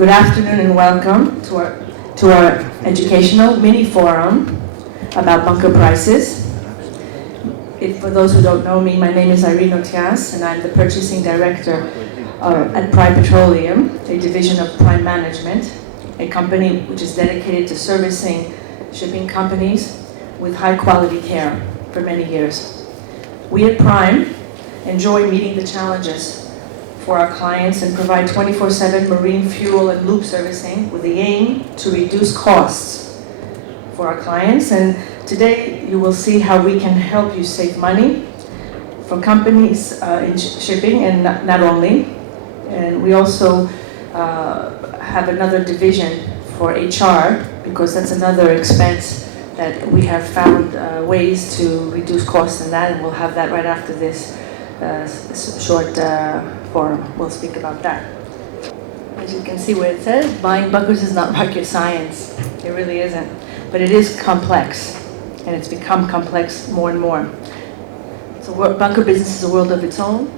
Good afternoon and welcome to our educational mini forum about bunker prices. For those who don't know me, my name is Irene Notias and I'm the purchasing director at Prime Petroleum, a division of Prime Management, a company which is dedicated to servicing shipping companies with high quality care for many years. We at Prime enjoy meeting the challenges for our clients and provide 24/7 marine fuel and lube servicing with the aim to reduce costs for our clients. And today you will see how we can help you save money for companies in shipping and not only. And we also have another division for HR because that's another expense that we have found ways to reduce costs in that, and we'll have that right after this short forum. We'll speak about that. As you can see where it says, buying bunkers is not rocket science. It really isn't. But it is complex, and it's become complex more and more. So bunker business is a world of its own.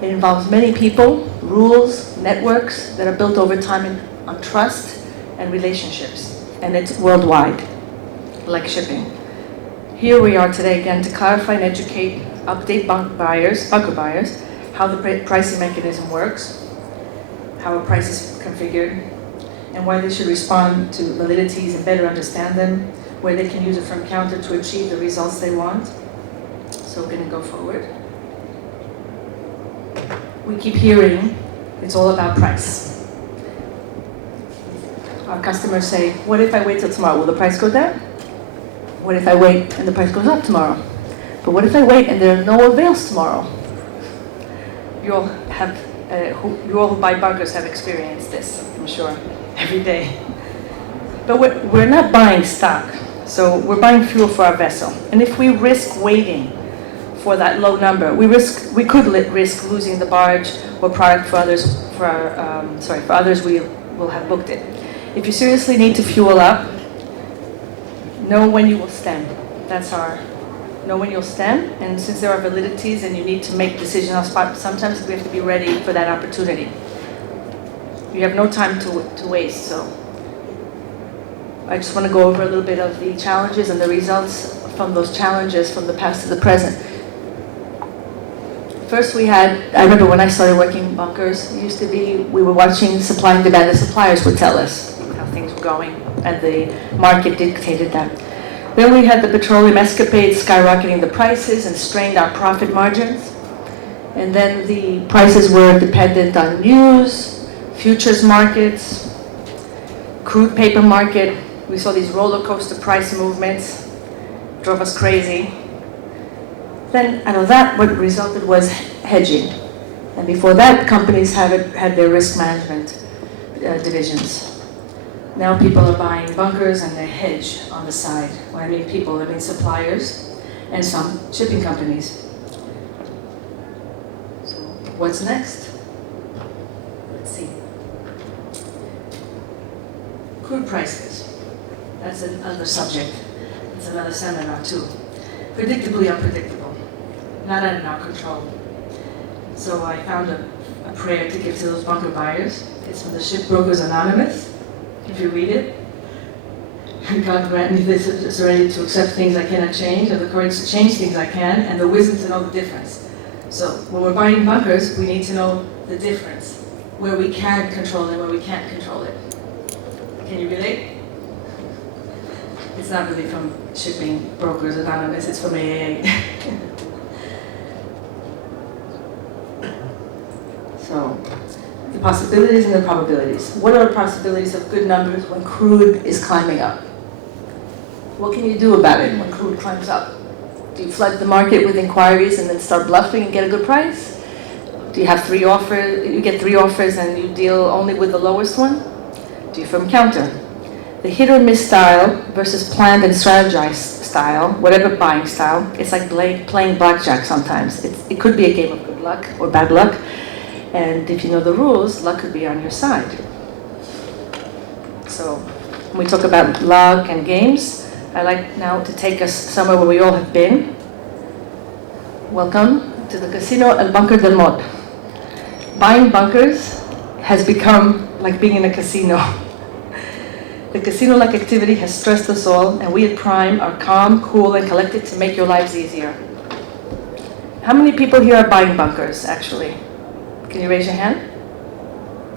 It involves many people, rules, networks that are built over time on trust and relationships. And it's worldwide, like shipping. Here we are today again to clarify and educate, update bunker buyers, how the pricing mechanism works, how a price is configured, and why they should respond to validities and better understand them, where they can use a firm counter to achieve the results they want. So we're going to go forward. We keep hearing it's all about price. Our customers say, what if I wait till tomorrow? Will the price go down? What if I wait and the price goes up tomorrow? But what if I wait and there are no avails tomorrow? You all who buy bunkers have experienced this, I'm sure, every day. But we're not buying stock, so we're buying fuel for our vessel. And if we risk waiting for that low number, we could risk losing the barge or product for others. For others, we will have booked it. If you seriously need to fuel up, know when you will stem. Know when you'll stem, and since there are validities and you need to make decisions on spot, sometimes we have to be ready for that opportunity. You have no time to waste, so I just want to go over a little bit of the challenges and the results from those challenges from the past to the present. First I remember when I started working in bunkers, it used to be we were watching supply and demand. The suppliers would tell us how things were going, and the market dictated that. Then we had the petroleum escapades skyrocketing the prices and strained our profit margins. And then the prices were dependent on news, futures markets, crude paper market. We saw these roller coaster price movements, drove us crazy. Then out of that, what resulted was hedging. And before that, companies had their risk management divisions. Now people are buying bunkers and they hedge on the side. When I mean people, I mean suppliers and some shipping companies. So what's next? Let's see. Crude prices. That's another subject. It's another seminar too. Predictably unpredictable. Not in our control. So I found a prayer to give to those bunker buyers. It's from the Shipbrokers Anonymous. If you read it, God grant me the serenity to accept things I cannot change, and the courage to change things I can, and the wisdom to know the difference. So when we're buying bunkers, we need to know the difference, where we can control it, where we can't control it. Can you relate? It's not really from Shipping Brokers Anonymous, it's from AEGEAN. So, the possibilities and the probabilities. What are the possibilities of good numbers when crude is climbing up? What can you do about it when crude climbs up? Do you flood the market with inquiries and then start bluffing and get a good price? Do you have 3 offers? You get 3 offers and you deal only with the lowest one? Do you firm counter? The hit or miss style versus planned and strategized style, whatever buying style, it's like playing blackjack sometimes. It could be a game of good luck or bad luck. And if you know the rules, luck could be on your side. So when we talk about luck and games, I like now to take us somewhere where we all have been. Welcome to the Casino El Bunker del Mod. Buying bunkers has become like being in a casino. The casino-like activity has stressed us all, and we at Prime are calm, cool, and collected to make your lives easier. How many people here are buying bunkers, actually? Can you raise your hand?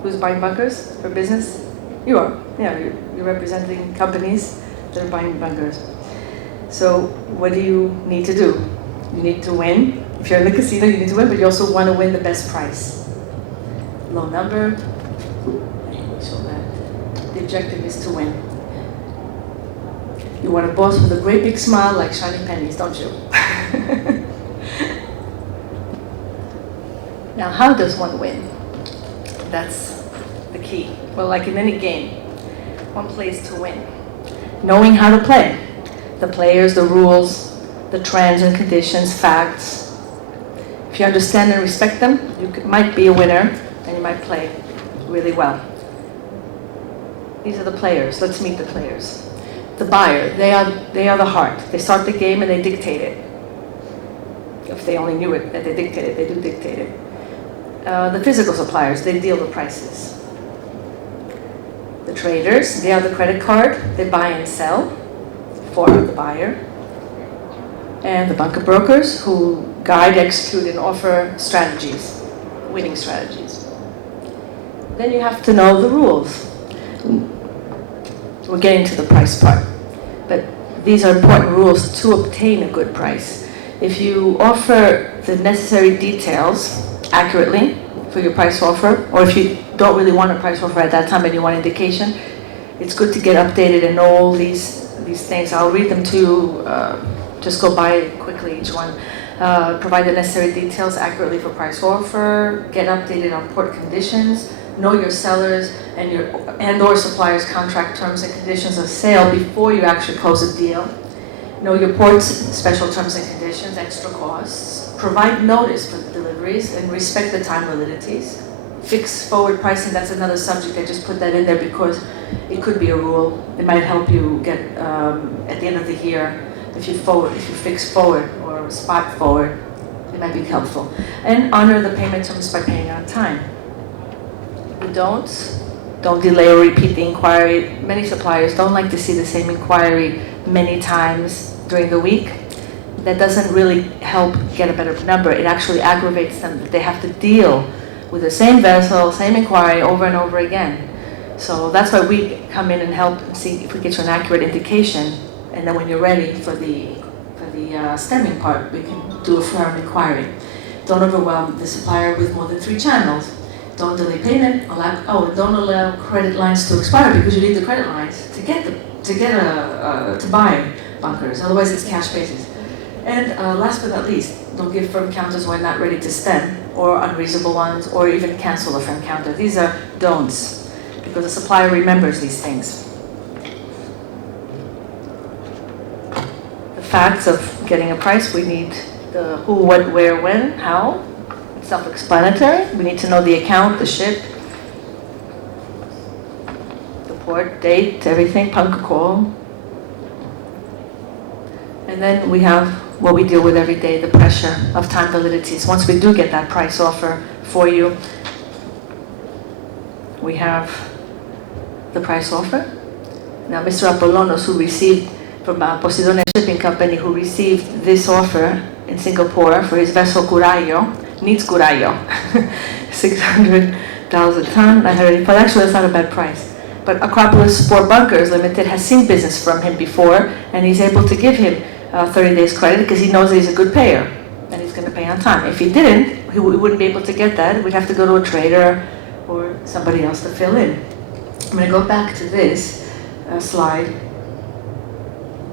Who's buying bunkers for business? You are. Yeah, you're representing companies that are buying bunkers. So what do you need to do? You need to win. If you're in the casino, you need to win, but you also want to win the best price. Low number. So that the objective is to win. You want a boss with a great big smile like shiny pennies, don't you? Now, how does one win? That's the key. Well, like in any game, one plays to win. Knowing how to play. The players, the rules, the trends and conditions, facts. If you understand and respect them, you might be a winner and you might play really well. These are the players. Let's meet the players. The buyer, they are the heart. They start the game and they dictate it. If they only knew it, that they dictate it, they do dictate it. The physical suppliers, they deal the prices. The traders, they are the credit card. They buy and sell for the buyer. And the bunker brokers, who guide, execute, and offer strategies, winning strategies. Then you have to know the rules. We're getting to the price part. But these are important rules to obtain a good price. If you offer the necessary details accurately for your price offer, or if you don't really want a price offer at that time and you want indication, it's good to get updated and know all these things. I'll read them to you. Just go by quickly each one. Provide the necessary details accurately for price offer. Get updated on port conditions. Know your sellers and or suppliers' contract terms and conditions of sale before you actually close a deal. Know your port's special terms and conditions, extra costs. Provide notice for the deliveries and respect the time validities. Fix forward pricing, that's another subject. I just put that in there because it could be a rule. It might help you get, at the end of the year, if you fix forward or spot forward, it might be helpful. And honor the payment terms by paying on time. Don't delay or repeat the inquiry. Many suppliers don't like to see the same inquiry many times during the week. That doesn't really help get a better number. It actually aggravates them that they have to deal with the same vessel, same inquiry over and over again. So that's why we come in and help and see if we get you an accurate indication. And then when you're ready for the stemming part, we can do a firm inquiry. Don't overwhelm the supplier with more than 3 channels. Don't delay payment. Don't allow credit lines to expire because you need the credit lines to buy bunkers. Otherwise, it's cash basis. And last but not least, don't give firm counters when not ready to stem, or unreasonable ones, or even cancel a firm counter. These are don'ts because the supplier remembers these things. The facts of getting a price, we need the who, what, where, when, how. It's self-explanatory. We need to know the account, the ship, the port, date, everything, bunker call. And then we have what we deal with every day, the pressure of time validities. Once we do get that price offer for you, we have the price offer. Now, Mr. Apollonos, who received from Posidonia shipping company, who received this offer in Singapore for his vessel Curayo, needs Curayo, 600,000 ton, 900. But actually, that's not a bad price. But Acropolis Sport Bunkers Limited has seen business from him before, and he's able to give him 30 days credit because he knows that he's a good payer and he's going to pay on time. If he didn't, he wouldn't be able to get that. We'd have to go to a trader or somebody else to fill in. I'm going to go back to this slide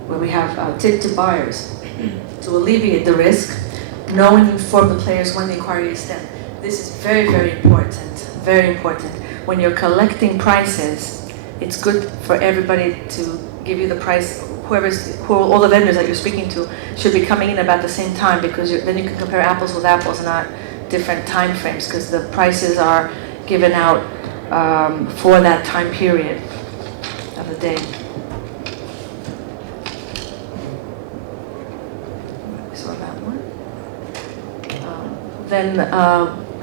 where we have a tip to buyers to alleviate the risk. Know and inform the players when the inquiry is stemmed. This is very, very important. Very important. When you're collecting prices, it's good for everybody to give you the price. All the vendors that you're speaking to should be coming in about the same time, because then you can compare apples with apples, not different time frames, because the prices are given out for that time period of the day.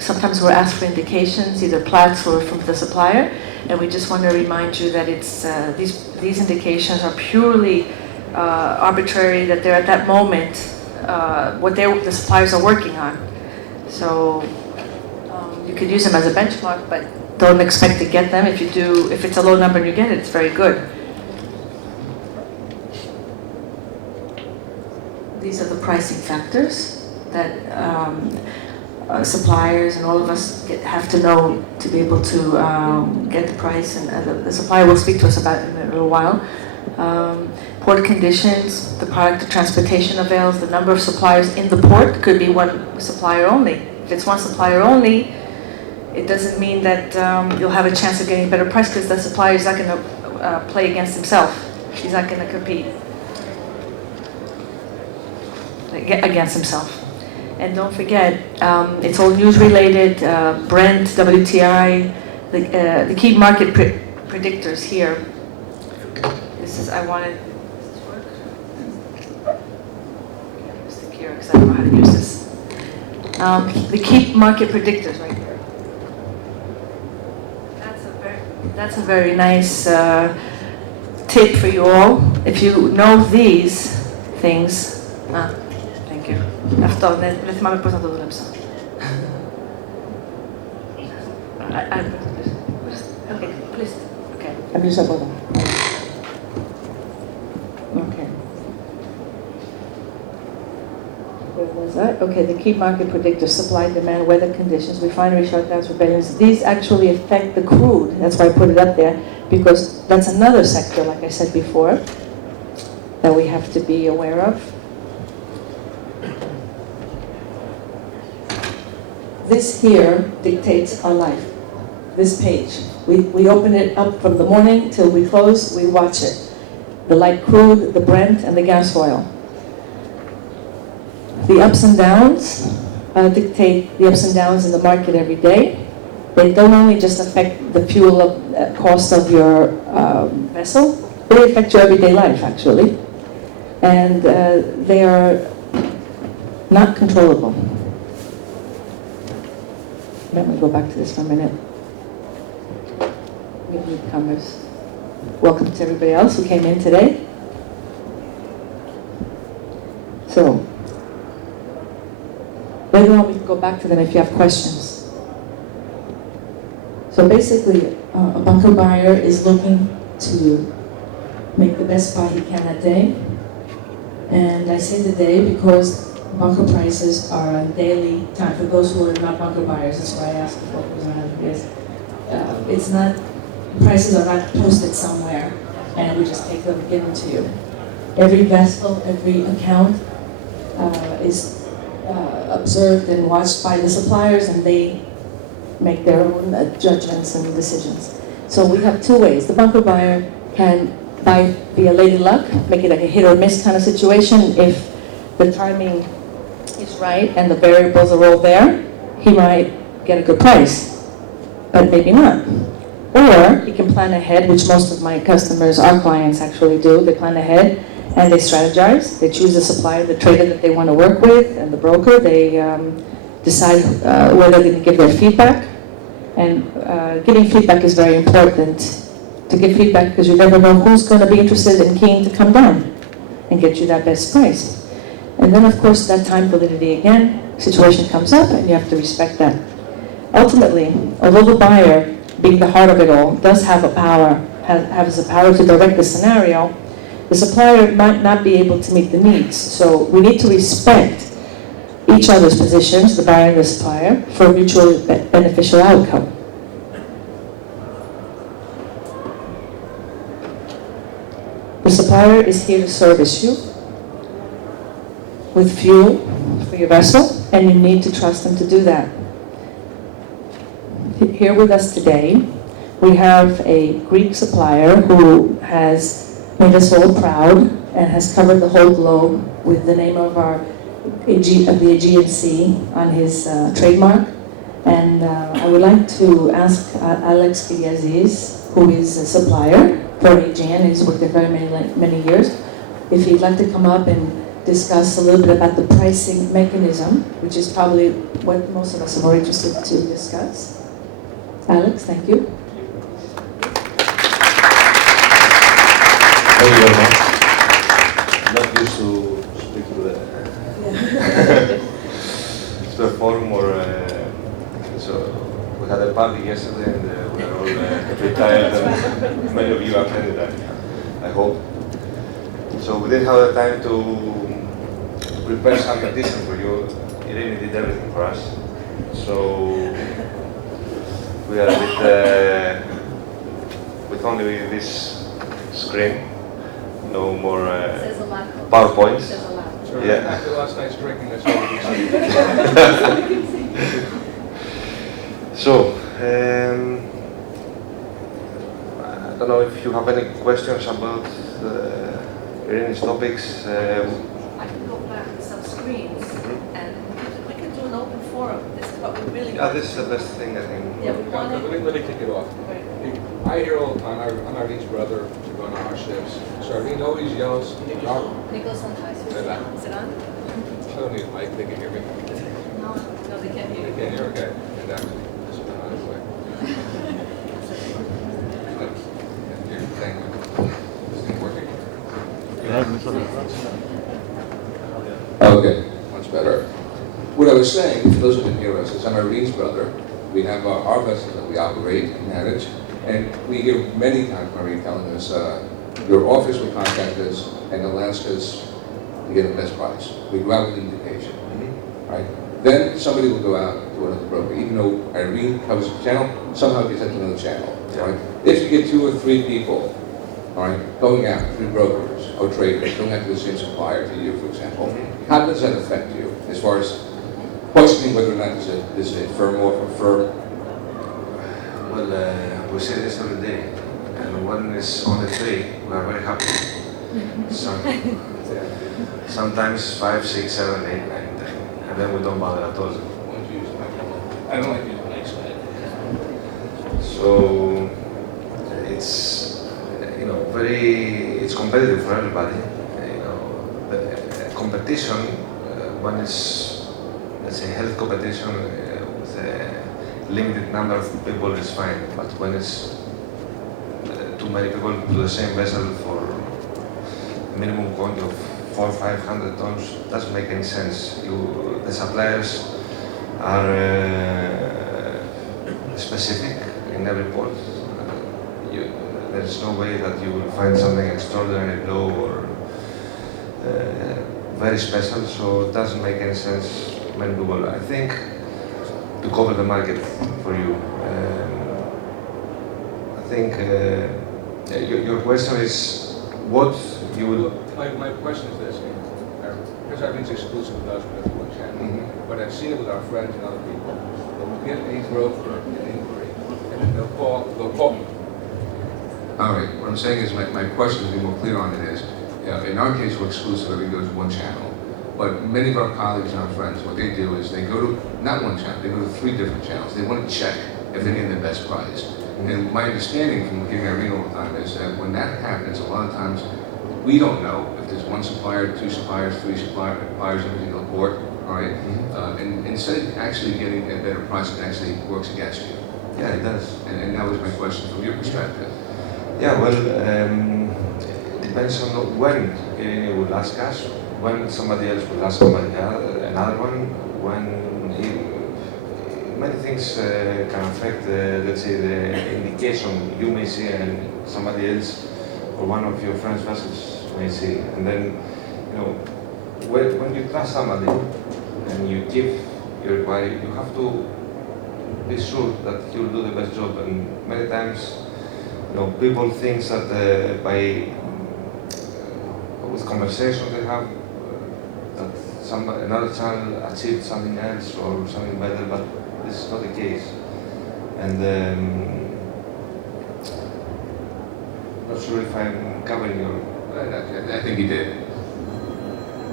sometimes we're asked for indications, either plats or from the supplier, and we just want to remind you that it's these indications are purely arbitrary, that they're at that moment what the suppliers are working on. So you could use them as a benchmark, but don't expect to get them. If you do, if it's a low number and you get it, it's very good. These are the pricing factors that suppliers and all of us have to know to be able to get the price, and the supplier will speak to us about it in a little while. Port conditions, the product of transportation avails, the number of suppliers in the port could be one supplier only. If it's one supplier only, it doesn't mean that you'll have a chance of getting a better price, because the supplier is not going to play against himself. He's not going to compete against himself. And don't forget, it's all news related, Brent, WTI, the key market predictors here. This is, I wanted, does this work? Okay, I'm stick here because I don't know how to use this. The key market predictors right here. That's a very nice tip for you all. If you know these things, thank you. Okay, please. Okay. Okay. Where was that? Okay, the key market predictors: supply, demand, weather conditions, refinery shutdowns, rebellions. These actually affect the crude. That's why I put it up there, because that's another sector, like I said before, that we have to be aware of. This here dictates our life. This page. We open it up from the morning till we close, we watch it. The light crude, the Brent, and the gas oil. The ups and downs dictate the ups and downs in the market every day. They don't only just affect the fuel cost of your vessel, they affect your everyday life, actually. And they are not controllable. Let me go back to this for a minute. Newcomers. Welcome to everybody else who came in today. So, later on we can go back to them if you have questions. So basically, a bunker buyer is looking to make the best buy he can that day. And I say the day because bunker prices are on daily time. For those who are not bunker buyers, that's why I asked the folks around this. It's not, prices are not posted somewhere and we just take them and give them to you. Every vessel, every account is observed and watched by the suppliers, and they make their own judgments and decisions. So we have two ways. The bunker buyer can buy via lady luck, make it like a hit or miss kind of situation. If the timing is right and the variables are all there, he might get a good price, but maybe not. Or he can plan ahead, which most of my customers, our clients actually do. They plan ahead and they strategize. They choose the supplier, the trader that they want to work with, and the broker. They decide whether they're going to give their feedback. And giving feedback is very important. To give feedback, because you never know who's going to be interested and keen to come down and get you that best price. And then, of course, that time validity again, situation comes up and you have to respect that. Ultimately, although the buyer, being the heart of it all, does have a power, has the power to direct the scenario, the supplier might not be able to meet the needs. So we need to respect each other's positions, the buyer and the supplier, for a mutually beneficial outcome. The supplier is here to service you with fuel for your vessel, and you need to trust them to do that. Here with us today, we have a Greek supplier who has made us all proud and has covered the whole globe with the name of the Aegean Sea on his trademark. And I would like to ask Alex Kyriazis, who is a supplier for AEGEAN, he's worked there very many years, if he'd like to come up and discuss a little bit about the pricing mechanism, which is probably what most of us are more interested to discuss. Alex, thank you. Thank you very much. I'm not used to speak to the forum or so we had a party yesterday and we are all a bit tired and many of you attended that, I hope. So we didn't have the time to prepare some petition for you. Irene did everything for us. So we are a bit with only this screen. No more PowerPoints. Sure. Yeah. After last night's drinking, that's all we can see. So, I don't know if you have any questions about Irene's topics. I can go back to some screens and we can do an open forum. This is what we really want. This is the best thing, I think. Yeah, we want it. Let me kick it off. I hear all the time, I'm Irene's brother, to go on our ships. So Irene always yells, Nicholas and Tyson. Is it on? I don't need a mic, they can hear me. No, they can't hear They you. can't hear, okay. And actually, this is not way. You're saying, this thing working? Okay, much better. What I was saying, for those who didn't hear us, is I'm Irene's brother. We have our vessels that we operate and manage, and we hear many times Irene telling us, your office will contact us and they'll ask us to get the best price. We go out with an invitation, right? Then somebody will go out to another broker, even though Irene covers the channel, somehow gets into another channel, right? If you get 2 or 3 people, all right, going out, 3 brokers or traders, going out to the same supplier to you, for example, how does that affect you as far as questioning whether or not this is a firm offer, firm? Well, we say this every day, and when it's on the tree, we are very happy. Sometimes 5, 6, 7, 8, 9, 10, and then we don't bother at all. I don't like using nice So it's it's competitive for everybody. The competition when it's, let's say, health competition with a limited number of people is fine, but when it's too many people to the same vessel for a minimum quantity of 400 or 500 tons doesn't make any sense. The suppliers are specific in every port. There's no way that you will find something extraordinarily low or very special, so it doesn't make any sense. Many people, I think, to cover the market for you. I think your question is what you will. My question is this, because Irene's exclusive with us with everyone channel, but I've seen it with our friends and other people. When we get a broker, an inquiry, and then they'll call me. All right, what I'm saying is my question to be more clear on it is, in our case we're exclusive, everything goes to one channel. But many of our colleagues and our friends, what they do is they go to, not one channel, they go to 3 different channels. They want to check if they're getting the best price. And my understanding from getting Irene all the time is that when that happens, a lot of times we don't know if there's 1 supplier, 2 suppliers, 3 suppliers in a particular port, all right? And instead of actually getting a better price, it actually works against you. Yeah, it does. And that was my question from your perspective. Yeah, well, depends on when Irene will ask us, when somebody else will ask another one, many things can affect, let's say, the indication you may see and somebody else or one of your friends' vessels may see. And then, when you trust somebody and you give your inquiry, you have to be sure that he will do the best job. And many times, people think that with conversations they have, that another channel achieved something else or something better, but this is not the case. And I'm not sure if I'm covering your. I think you did.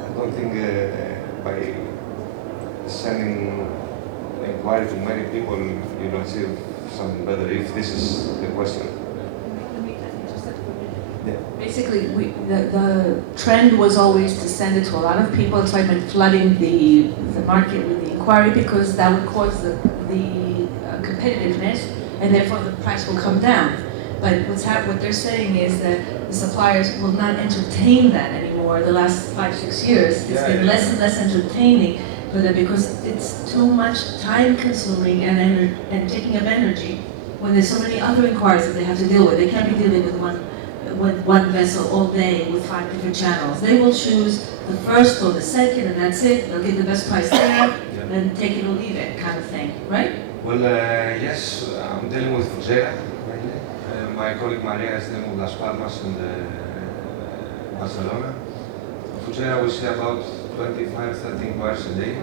I don't think by sending inquiry to many people you will achieve something better. If this is the question. Basically, the trend was always to send it to a lot of people. That's why I've been flooding the market with the inquiry, because that would cause the competitiveness, and therefore the price will come down. But what they're saying is that the suppliers will not entertain that anymore. The last 5-6 years, it's been less and less entertaining, because it's too much time-consuming and taking up energy when there's so many other inquiries that they have to deal with. They can't be dealing with one vessel all day with 5 different channels. They will choose the first or the second, and that's it. They'll get the best price there, and take it or leave it, kind of thing, right? Well, yes, I'm dealing with Fujairah mainly. My colleague Maria is dealing with Las Palmas and Barcelona. Fujairah, we see about 25-30 inquiries a day,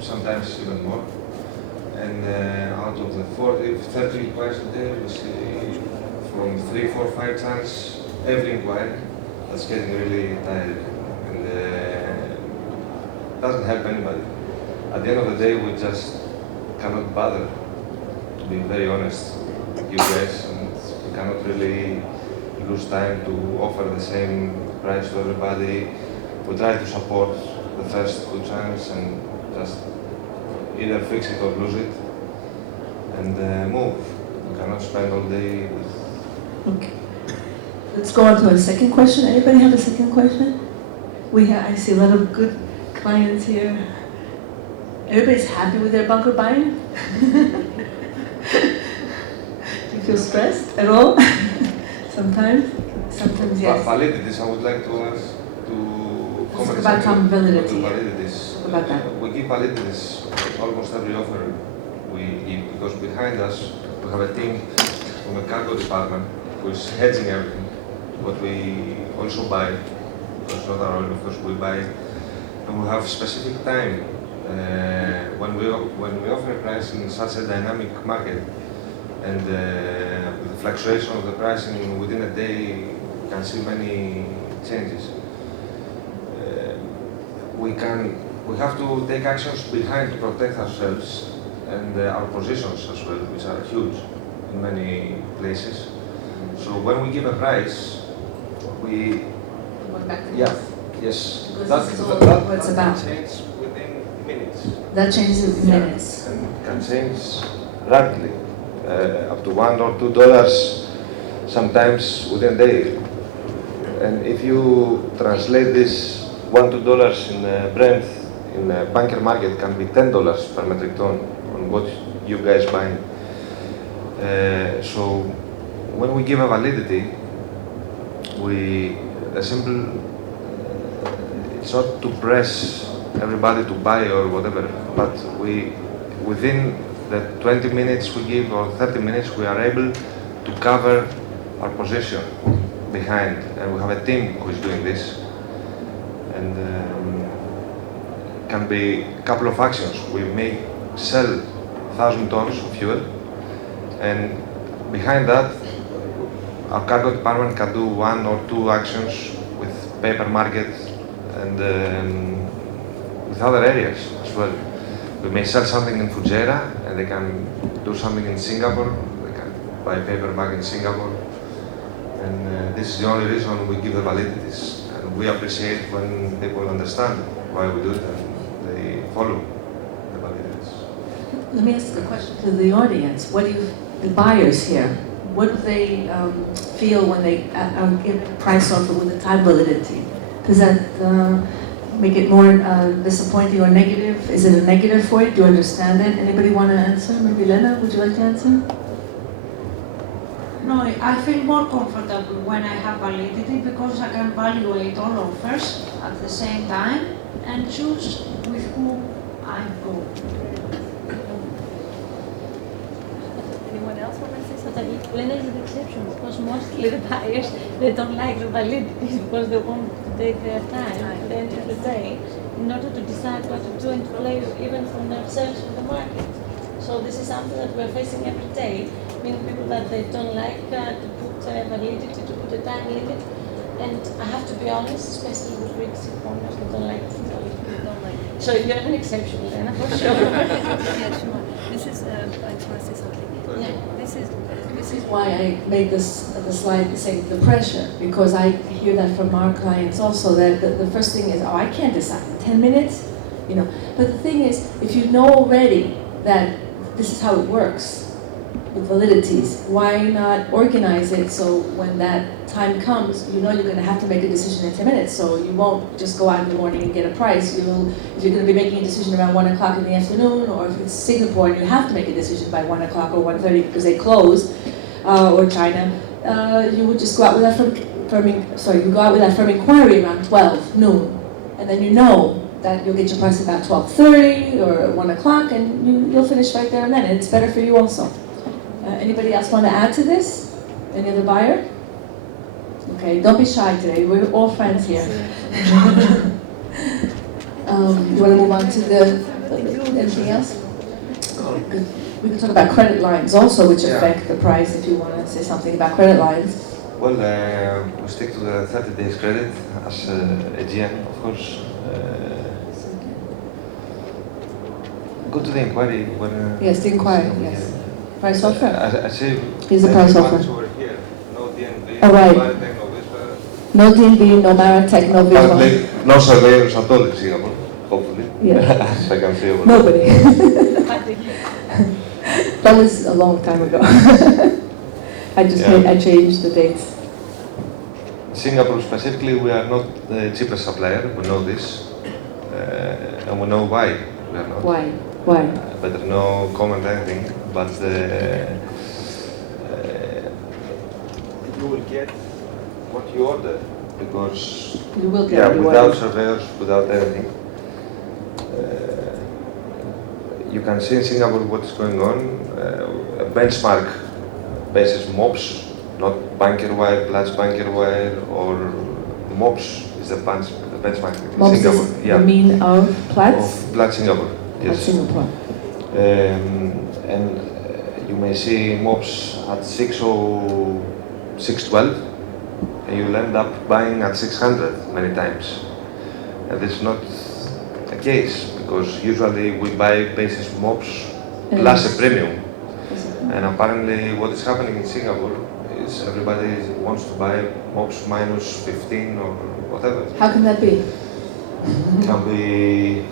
sometimes even more. And out of the 30 inquiries a day, we see from 3, 4, 5 channels every inquiry. That's getting really tired, and doesn't help anybody. At the end of the day, we just cannot bother, to be very honest with you guys, and we cannot really lose time to offer the same price to everybody. We try to support the first 2 channels and just either fix it or lose it and move. We cannot spend all day with... Okay. Let's go on to a second question. Anybody have a second question? I see a lot of good clients here. Everybody's happy with their bunker buying? Do you feel stressed at all? Sometimes? Sometimes, yes. Validities, I would like to ask to comment about some validity. Validities. About that. We give validities almost every offer we give, because behind us we have a team from the cargo department who is hedging everything. What we also buy, it's not our oil, of course, we buy, and we have specific time. When we offer a price in such a dynamic market, and with the fluctuation of the pricing within a day, you can see many changes. We have to take actions behind to protect ourselves and our positions as well, which are huge in many places. So when we give a price, we... Yes. Because this is all what it's about. Change within minutes. That changes in minutes. And can change rapidly, up to $1 or $2, sometimes within a day. And if you translate this $1-2 in Brent in the bunker market, can be $10 per metric ton on what you guys buy. So when we give a validity, it's not to press everybody to buy or whatever, but within the 20 minutes we give or 30 minutes, we are able to cover our position behind, and we have a team who is doing this. And can be a couple of actions. We may sell 1,000 tons of fuel, and behind that, our cargo department can do 1 or 2 actions with paper market and with other areas as well. We may sell something in Fujairah, and they can do something in Singapore. They can buy paper bag in Singapore, and this is the only reason we give the validities. And we appreciate when people understand why we do it and they follow the validities. Let me ask a question to the audience. What do the buyers here, what do they feel when they get a price offer with a time validity? Does that make it more disappointing or negative? Is it a negative for you? Do you understand it? Anybody want to answer? Maybe Lena, would you like to answer? No, I feel more comfortable when I have validity because I can evaluate all offers at the same time and choose with whom I go. Anyone else want to say But something? Lena is an exception because mostly the buyers, they don't like the validity because they want to take their time at the end of the day in order to decide what to do and to play even from themselves with the market. So this is something that we're facing every day, meaning people that they don't like to put validity, to put a time limit. And I have to be honest, especially with big owners, they don't like it. So you're an exception, Lena, for sure. Yeah, sure. This is, I just want to say something. Yeah. This is why I made the slide saying the pressure, because I hear that from our clients also, that the first thing is, oh, I can't decide in 10 minutes, you know. But the thing is, if you know already that this is how it works with validities, why not organize it so when that time comes, you know you're going to have to make a decision in 10 minutes, so you won't just go out in the morning and get a price. If you're going to be making a decision around 1 o'clock in the afternoon, or if it's Singapore and you have to make a decision by 1 o'clock or 1:30 because they close, or China, you would just go out with that you go out with that firm inquiry around 12 noon, and then you know that you'll get your price about 12:30 or 1 o'clock, and you'll finish right there and then, and it's better for you also. Anybody else want to add to this? Any other buyer? Okay, don't be shy today. We're all friends here. You want to move on to anything else? Good. We can talk about credit lines also, which affect the price. If you want to say something about credit lines. Well, we stick to the 30 days credit as AEGEAN, of course. Go to the inquiry. Yes, the inquiry. Yes. Price offer? I say, here's the price offer. Over here. No DNB, oh, right. No DNB, no Maritech, no Visual. No surveyors at all in Singapore, hopefully. Yeah. As I can see over Nobody. That was a long time ago. I changed the dates. Singapore specifically, we are not the cheapest supplier. We know this, and we know why we are not. Why? Why? Better no comment anything, but you will get what you order, because you will get without surveyors, without anything. You can see in Singapore what is going on. A benchmark basis MOPS, not bunker wire, plus bunker wire, or MOPS is the benchmark in MOPS Singapore. Is the mean of Platts? Of Platts Singapore. Yes. Singapore. And you may see MOPS at 612, and you'll end up buying at 600 many times. And this is not a case, because usually we buy basis MOPS plus a premium. And apparently what is happening in Singapore is everybody wants to buy MOPS minus 15 or whatever. How can that be? It can be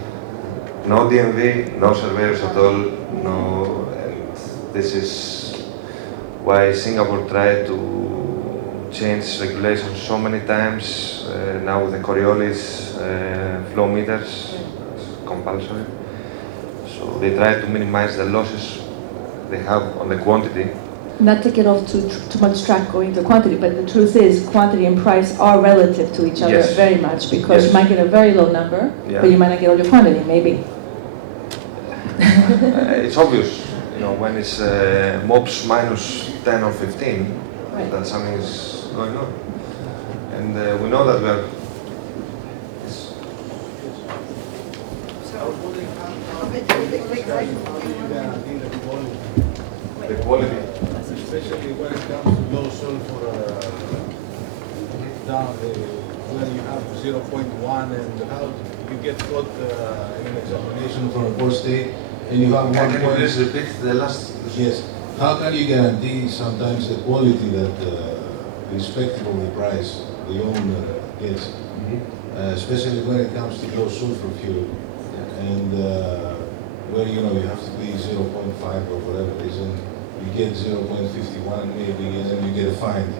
no DMV, no surveyors at all, no, and this is why Singapore tried to change regulations so many times, now with the Coriolis flow meters, compulsory. So they try to minimize the losses they have on the quantity. Not to get off too much track going to quantity, but the truth is quantity and price are relative to each other very much, because you might get a very low number, but you might not get all your quantity, maybe. It's obvious, you know, when it's MOPS minus 10 or 15, that something is going on. And we know that we are. The quality. Especially when it comes to low sulfur, down when you have 0.1, and how you get caught in an examination from a port state, and you have 1 Can you please repeat the last? Yes. How can you guarantee sometimes the quality that, irrespective of the price, the owner gets, especially when it comes to low sulfur fuel, and where you have to be 0.5 or whatever it is, and you get 0.51 maybe, and then you get a fine.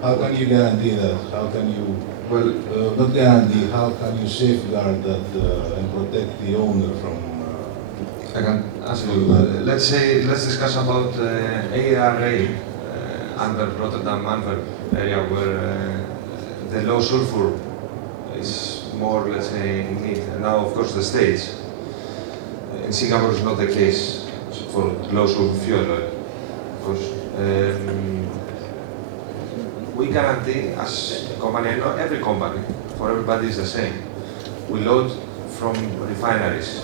How can you guarantee that? How can you, not guarantee, how can you safeguard that and protect the owner from? I can answer you. Let's discuss about ARA, Antwerp, Rotterdam, Antwerp area, where the low sulfur is more, let's say, in need. And now, of course, the States. In Singapore is not the case for low sulfur fuel oil, of course. We guarantee, as a company, not every company, for everybody is the same. We load from refineries,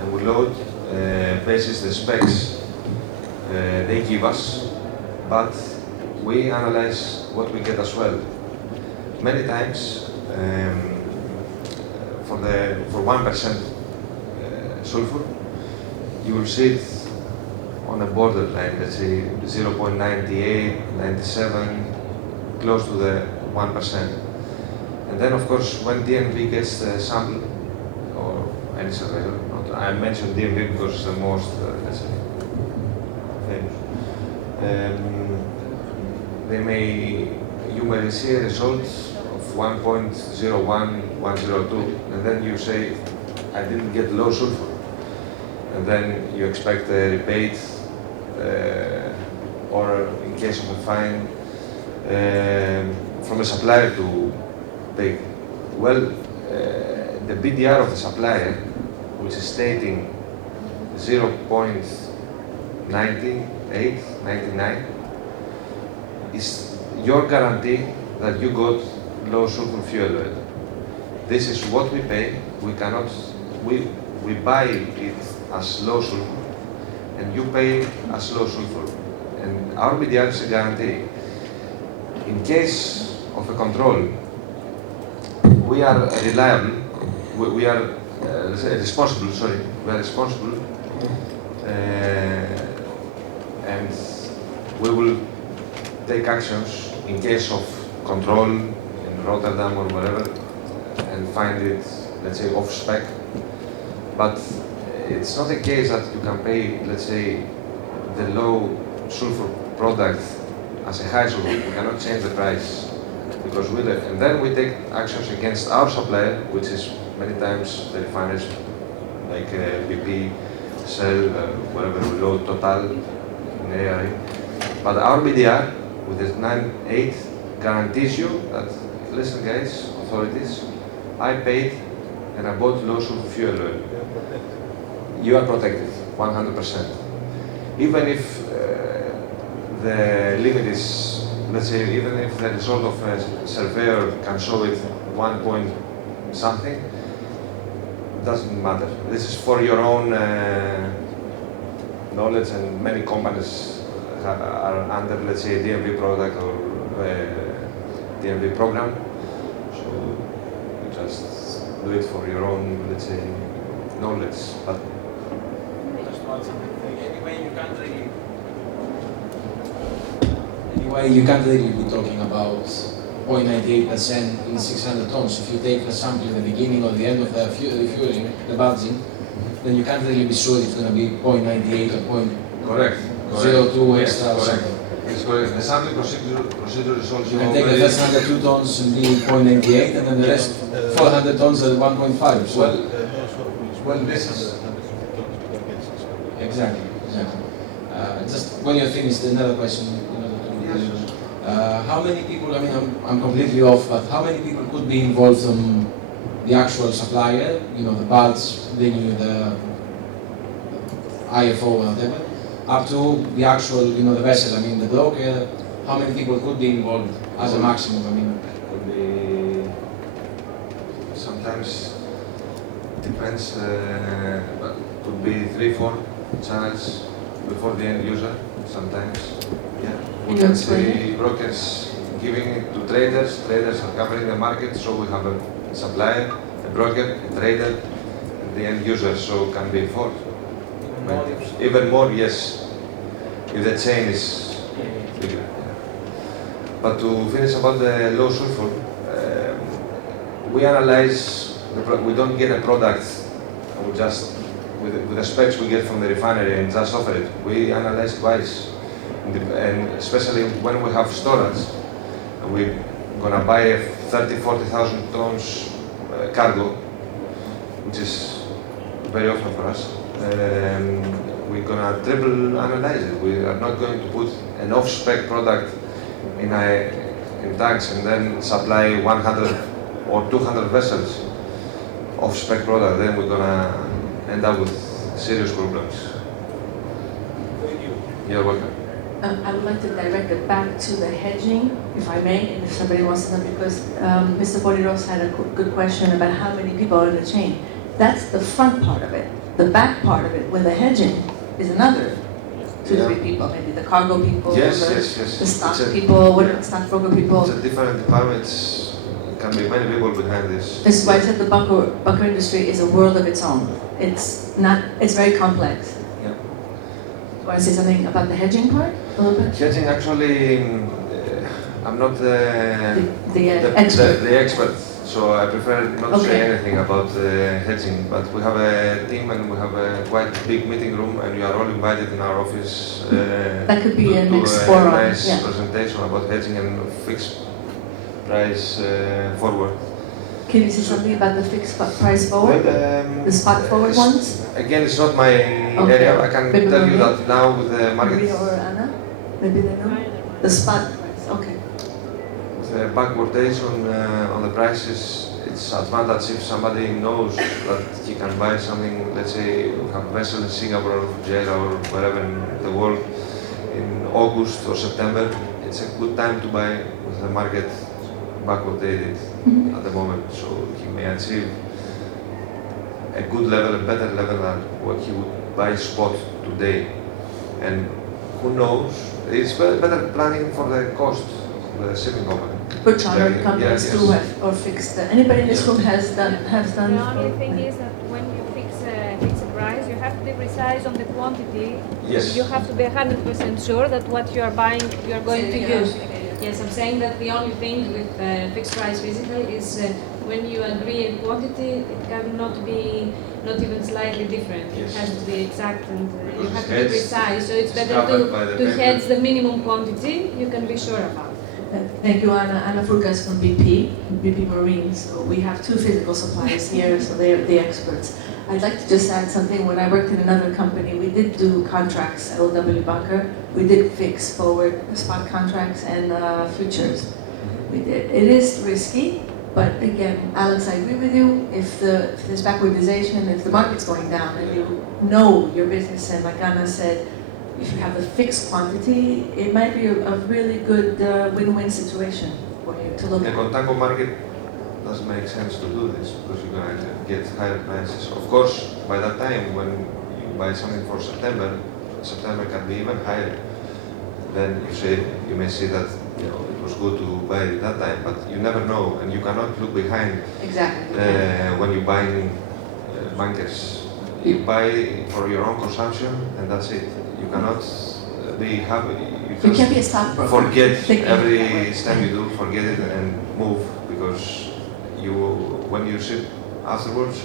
and we load basis the specs they give us, but we analyze what we get as well. Many times, for 1% sulfur, you will see it on a borderline, let's say 0.98, 97, close to the 1%. And then, of course, when DNV gets the sample, or any surveyor, I mentioned DNV because it's the most, let's say, famous. You may see a result of 1.01, 102, and then you say, I didn't get low sulfur. And then you expect a rebate, or in case of a fine, from a supplier to pay. Well, the BDR of the supplier, which is stating 0.98, 99, is your guarantee that you got low sulfur fuel oil. This is what we pay. We cannot, we buy it as low sulfur, and you pay as low sulfur. And our BDR is a guarantee. In case of a control, we are reliable, we are responsible, we are responsible, and we will take actions in case of control in Rotterdam or wherever, and find it, let's say, off spec. But it's not a case that you can pay, let's say, the low sulfur product as a high sulfur. We cannot change the price because and then we take actions against our supplier, which is many times the refineries like BP, Shell, wherever we load, Total, in ARA. But our BDR with the 9.8 guarantees you that, listen guys, authorities, I paid and I bought low sulfur fuel oil. You are protected, 100%. Even if the limit is, let's say, even if the result of a surveyor can show it 1 point something, it doesn't matter. This is for your own knowledge, and many companies are under, let's say, a DNV product or DNV program. So you just do it for your own, let's say, knowledge. But anyway, you can't really be talking about 0.98% in 600 tons. If you take a sample in the beginning or the end of the fueling, the badging, then you can't really be sure it's going to be 0.98 or correct. 0.02 extra. Correct. It's correct. The sampling procedure is also. You can take the first 102 tons and be 0.98, and then the rest 400 tons at 1.5. So well, this is exactly. Just when you're finished, another question. How many people? I mean, I'm completely off, but how many people could be involved from the actual supplier? You know, the bulge, then the IFO, whatever, up to the actual, the vessel. I mean, the broker. How many people could be involved as a maximum? I mean, could be sometimes depends. But could be 3-4 channels before the end user. Sometimes, yeah. We can see brokers giving it to traders. Traders are covering the market, so we have a supplier, a broker, a trader, and the end user. So can be involved. Even more, yes, if the chain is bigger. But to finish about the low sulfur, we analyze, we don't get a product, we just, with the specs we get from the refinery and just offer it. We analyze twice, and especially when we have storage, we're gonna buy 30,000-40,000 tons cargo, which is very often for us. We're gonna triple analyze it. We are not going to put an off-spec product in tanks and then supply 100 or 200 vessels off-spec product. Then we're gonna end up with serious problems. Thank you. You're welcome. I would like to direct it back to the hedging, if I may, and if somebody wants to know, because Mr. Poliros had a good question about how many people are in the chain. That's the front part of it. The back part of it, with the hedging, is another 2-3 people, maybe the cargo people, the stock people, stockbroker people. It's a different department. It can be many people behind this. This is why I said the bunker industry is a world of its own. It's very complex. Yeah. want to say something about the hedging part a little bit? Hedging, actually, I'm not The expert. the expert, so I prefer not to say anything about hedging. But we have a team and we have a quite big meeting room, and you are all invited in our office. That could be to a do next a forum. nice Yeah. presentation about hedging and fixed price forward. Can you say something about the fixed price forward? The spot forward ones? Again, it's not my area. I can Maybe tell you Maria? that now with the market. Maria or Anna? Maybe they know? The spot price, okay. The backwardation on the prices, it's advantage if somebody knows that he can buy something, let's say we have a vessel in Singapore or Fujairah or wherever in the world in August or September, it's a good time to buy with the market backwardated at the moment, so he may achieve a good level, a better level than what he would buy spot today. And who knows, it's better planning for the cost of the shipping company. For charter companies yes. who have, or fixed, anybody in this room has done? The only thing is that when you fix a price, you have to be precise on the quantity. Yes. You have to be 100% sure that what you are buying, you are going to use. Yes, I'm saying that the only thing with fixed price physical is when you agree a quantity, it cannot be not even slightly different. Yes. It has to be exact and you Because have to it's be precise. So it's better covered by the to paper. hedge the minimum quantity you can be sure about. Thank you, Anna. Anna Furkas from BP Marine. So we have two physical suppliers here, so they're the experts. I'd like to just add something. When I worked in another company, we did do contracts at OW Bunker. We did fix forward spot contracts and futures. We did. It is risky, but again, Alex, I agree with you. If there's backwardization, if the market's going down, and you know your business, and like Anna said, if you have a fixed quantity, it might be a really good win-win situation for you to look The at. contango market doesn't make sense to do this because you're going to get higher prices. Of course, by that time, when you buy something for September, September can be even higher. Then you may see that it was good to buy it that time, but you never know, and you cannot look behind. Exactly. When you're buying bunkers. You buy for your own consumption, and that's it. You cannot be happy. You can't be a stockbroker. Forget Thinking every time you do, forget it and move, because when you sit afterwards,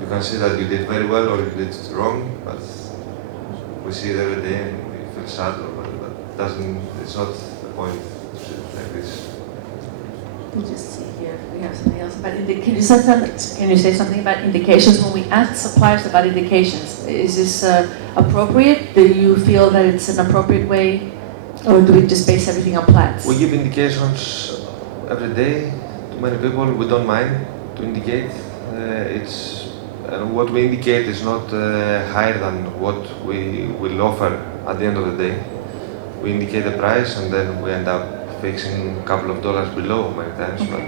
you can see that you did very well or you did wrong, but we see it every day and we feel sad, but it's not the point to sit like this. Let me just see here if we have something else about can you say something about indications? When we ask suppliers about indications, is this appropriate? Do you feel that it's an appropriate way, or do we just base everything on Platts? We give indications every day to many people. We don't mind to indicate. What we indicate is not higher than what we will offer at the end of the day. We indicate the price and then we end up fixing a couple of dollars below many times, but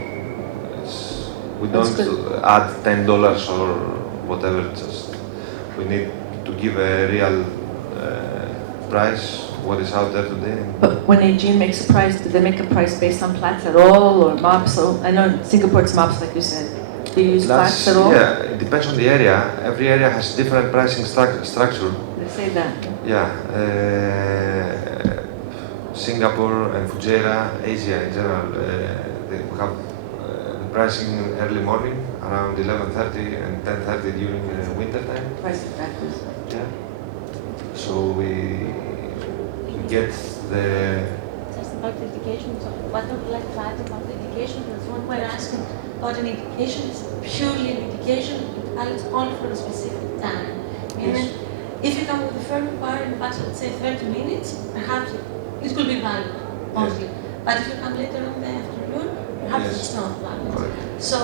we don't add $10 or whatever. Just we need to give a real price, what is out there today. But when AEGEAN makes a price, do they make a price based on Platts at all, or MOPS? So I know in Singapore it's MOPS, like you said. Do you use Platts at all? Yeah, it depends on the area. Every area has different pricing structure. They say that. Yeah. Singapore and Fujairah, Asia in general, we have the pricing early morning around 11:30 and 10:30 during winter time. Pricing factors. Yeah. So we get the. Just about the indication, so what I would like to add about the indication is when we're asking about an indication, it's purely an indication, and it's only for a specific time. Meaning, if you come with a firm bar in about, let's say, 30 minutes, perhaps it could be valid, mostly. But if you come later in the afternoon, perhaps it's not valid. Correct. So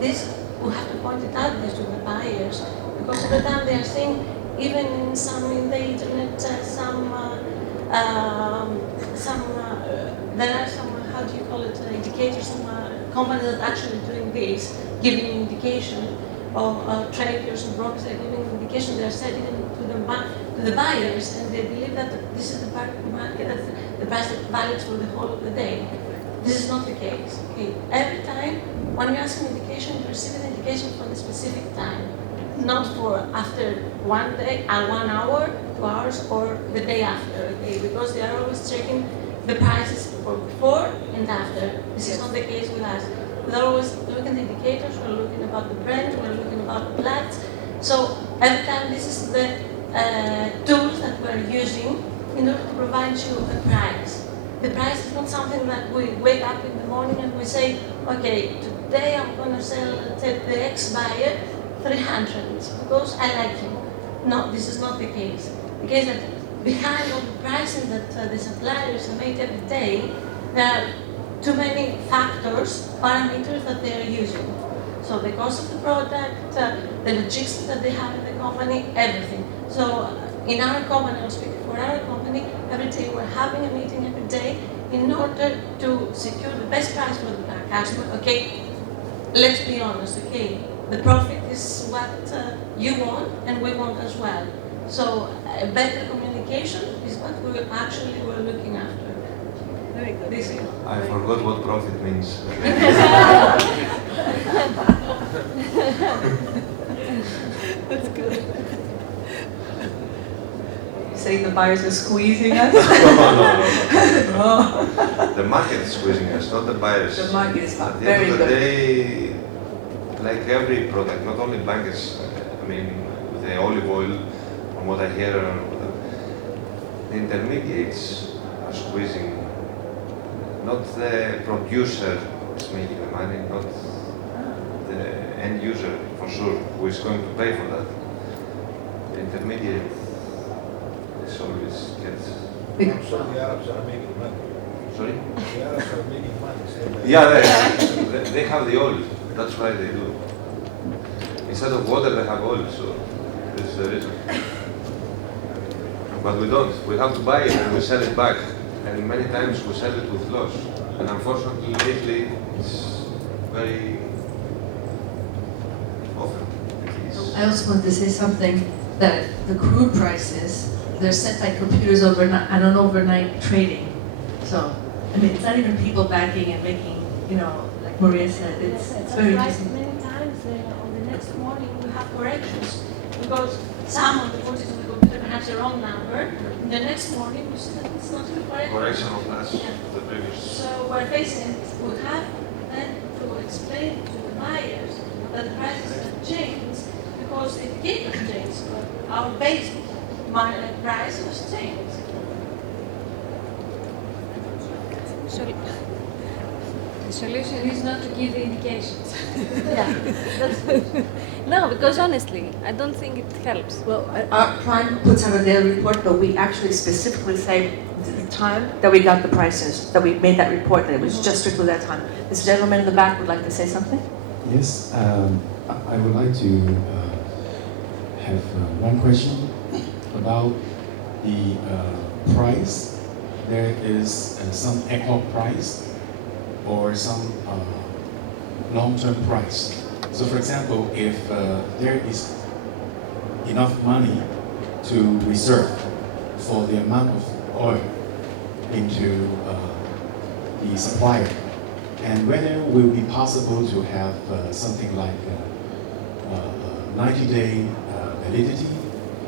this, we have to point it out this to the buyers, because at the time they are saying, even in the internet, there are some, how do you call it, indicators, some companies that are actually doing this, giving an indication, or traders and brokers are giving an indication, they are setting it to the buyers, and they believe that this is the market, that the price is valid for the whole of the day. This is not the case. Okay. Every time, when you ask an indication, you receive an indication for the specific time. not for after 1 day and 1 hour, 2 hours, or the day after, okay? Because they are always checking the prices for before and after. This is not the case with us. They're always looking at the indicators, we're looking about the Brent, we're looking about the Platts. So every time this is the tools that we're using in order to provide you a price. The price is not something that we wake up in the morning and we say, okay, today I'm going to sell the X buyer 300 because I like him. No, this is not the case. The case that behind all the prices that the suppliers are made every day, there are too many factors, parameters that they are using. So the cost of the product, the logistics that they have in the company, everything. So in our company, I'll speak for our company, every day we're having a meeting every day in order to secure the best price for the customer. Okay, let's be honest, okay? The profit is what you want and we want as well. So a better communication is what we actually were looking after. Very good. This is I forgot what profit means. That's good. You saying the buyers are squeezing us? No. The market is squeezing us, not the buyers. The market is At the very end of the good. day, like every product, not only bankers, I mean, with the olive oil, from what I hear, the intermediates are squeezing. Not the producer is making the money, not the end user, for sure, who is going to pay for that. The intermediate is always gets. I'm sure the Arabs are making money. Sorry? The Arabs are making money. Same like Yeah, they have the oil. That's why they do. Instead of water, they have oil, so this is the reason. But we don't. We have to buy it and we sell it back. And many times we sell it with loss. And unfortunately, lately, it's very often the case. I also wanted to say something that the crude prices, they're set by computers overnight on an overnight trading. So, I mean, it's not even people backing and making, you know, like Maria said, it's very interesting. Many times on the next morning we have corrections because someone put it on the computer perhaps the wrong number. The next morning you see that it's not the correct. Correction of last, Yeah. the previous. So we're facing, we have then to explain to the buyers that the prices have changed because it did not change, but our base market price was changed. Sorry. The solution is not to give the indications. Yeah. No, because honestly, I don't think it helps. Well, our Prime puts out a daily report, but we actually specifically say the time that we got the prices, that we made that report, that it was just strictly that time. This gentleman in the back would like to say something? Yes, I would like to have one question about the price. There is some ad hoc price or some long-term price. So for example, if there is enough money to reserve for the amount of oil into the supplier, and whether it will be possible to have something like 90-day validity.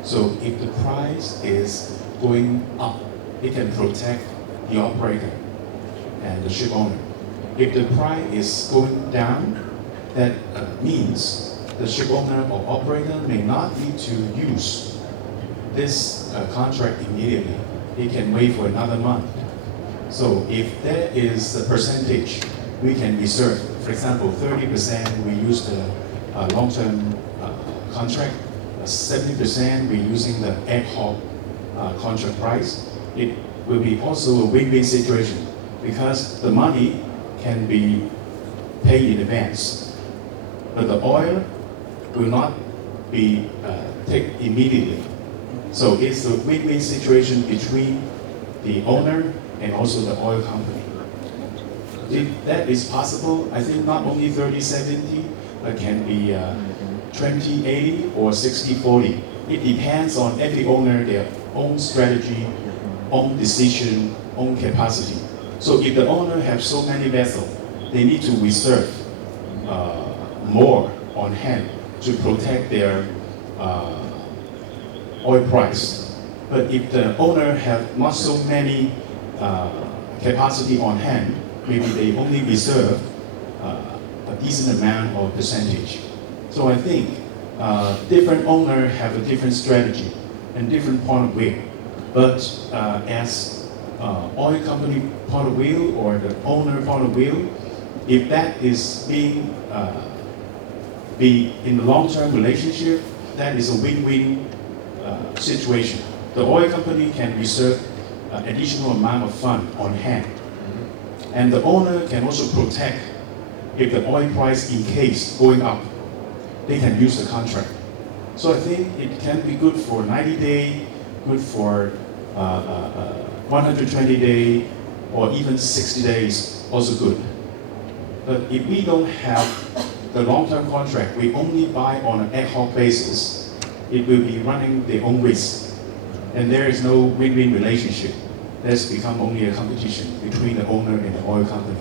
So if the price is going up, it can protect the operator and the ship owner. If the price is going down, that means the ship owner or operator may not need to use this contract immediately. He can wait for another month. So if there is a percentage we can reserve, for example, 30% we use the long-term contract, 70% we're using the ad hoc contract price, it will be also a win-win situation because the money can be paid in advance, but the oil will not be taken immediately. So it's a win-win situation between the owner and also the oil company. If that is possible, I think not only 30-70, but can be 20-80 or 60-40. It depends on every owner, their own strategy, own decision, own capacity. So if the owner have so many vessels, they need to reserve more on hand to protect their oil price. But if the owner have not so many capacity on hand, maybe they only reserve a decent amount or percentage. So I think different owners have a different strategy and different point of view. But as oil company point of view or the owner point of view, if that is being be in a long-term relationship, that is a win-win situation. The oil company can reserve additional amount of fund on hand, and the owner can also protect if the oil price in case going up, they can use the contract. So I think it can be good for 90 days, good for 120 days, or even 60 days, also good. But if we don't have the long-term contract, we only buy on an ad hoc basis, it will be running their own risk. And there is no win-win relationship. There's become only a competition between the owner and the oil company.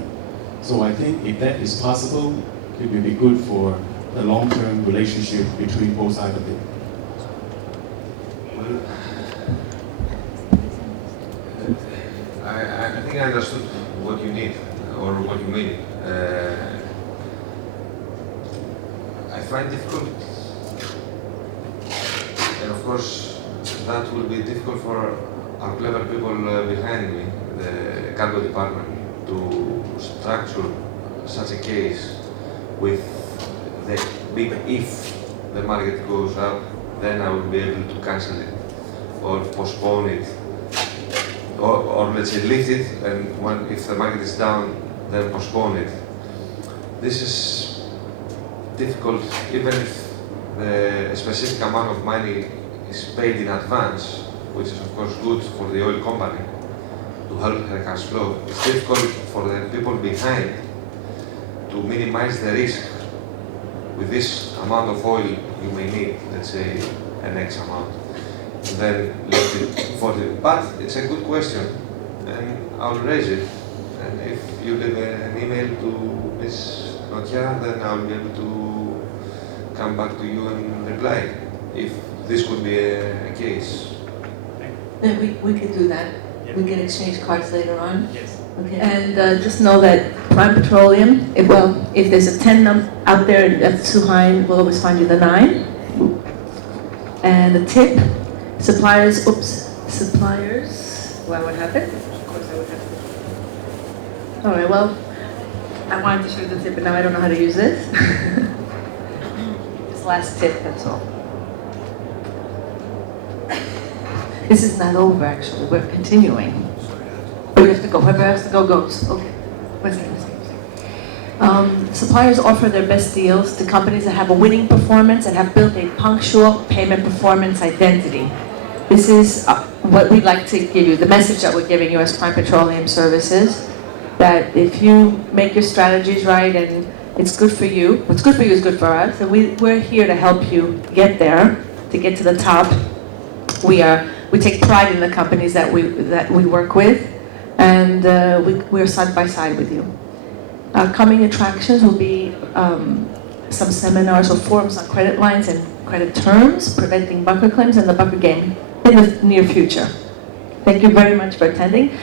So I think if that is possible, it will be good for the long-term relationship between both sides of it. Well, I think I understood what you need or what you mean. I find difficult, and of course that will be difficult for our clever people behind me, the cargo department, to structure such a case with the big if the market goes up, then I will be able to cancel it or postpone it, or let's say lift it, and if the market is down, then postpone it. This is difficult even if the specific amount of money is paid in advance, which is of course good for the oil company to help her cash flow. It's difficult for the people behind to minimize the risk. With this amount of oil you may need, let's say, an X amount, and then lift it for the. But it's a good question, and I'll raise it. And if you leave an email to Ms Notias, then I'll be able to come back to you and reply if this would be a case. Then we could do that. We can exchange cards later on. Yes. Okay. And just know that Prime Petroleum, if there's a 10 out there that's too high, we'll always find you the 9. And the tip, suppliers, well, what happened? Of course I would have to. All right, well, I wanted to show you the tip, but now I don't know how to use this. This last tip, that's all. This is not over, actually. We're continuing. Oh, you have to go. Whoever has to go goes. Okay. Suppliers offer their best deals to companies that have a winning performance and have built a punctual payment performance identity. This is what we'd like to give you, the message that we're giving you as Prime Petroleum Services, that if you make your strategies right and it's good for you, what's good for you is good for us, and we're here to help you get there, to get to the top. We take pride in the companies that we work with, and we're side by side with you. Our coming attractions will be some seminars or forums on credit lines and credit terms, preventing bunker claims, and the bunker game in the near future. Thank you very much for attending.